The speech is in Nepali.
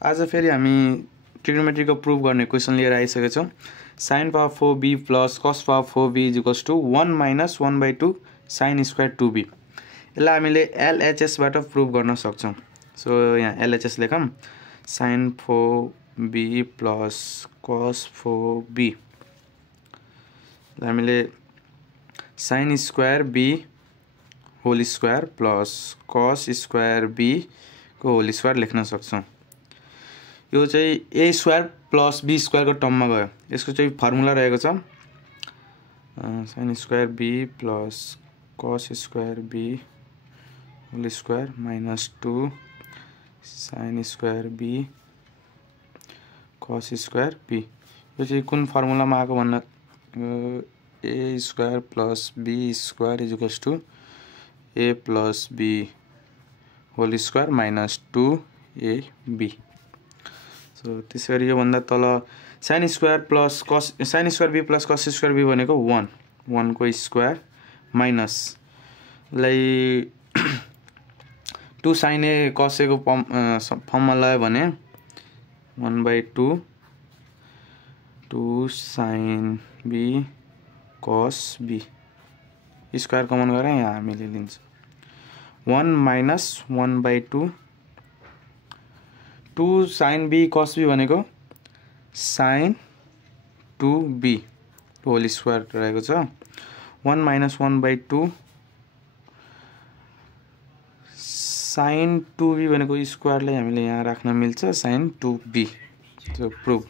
आज फेरि हामी ट्रिग्नोमेट्रीको प्रुफ गर्ने क्वेसन लिएर आइसकेका छौँ। sin power 4b plus cos power 4b equals to 1 minus 1/2 sin square 2b। यसलाई हामीले एलएचएसबाट प्रुफ गर्न सक्छौँ। सो यहाँ एलएचएस लेखौँ, sin 4b plus cos 4b हामीले sin square b whole square plus cos square b को होल स्क्वायर लेख्न सक्छौँ। यो चाहिँ a square plus b square को टर्ममा गयो। यसको चाहिँ फर्मुला रहेको छ sin square b plus cos square b whole square minus 2 sin square b cos square b। यो चाहिँ कुन फर्मुलामा आएको भन्दा a square plus b square equals to a प्लस b whole square minus 2ab। So त्यसरी यो भन्दा तल sin square plus cos sin square b plus cos square b भनेको 1 को स्क्वायर माइनस लाई 2 sin a cos a को फर्ममा ल्यायो भने 1/2 2 sin b cos b square common गरेर यहाँ हामीले लिन्छ 1 minus 1/2 2 sin b cos b भनेको sin 2b होल स्क्वायर रहेको छ 1 माइनस 1/2 sin 2b भनेको स्क्वायरलाई हामीले यहाँ राख्न मिल्छ sin 2b। So proof.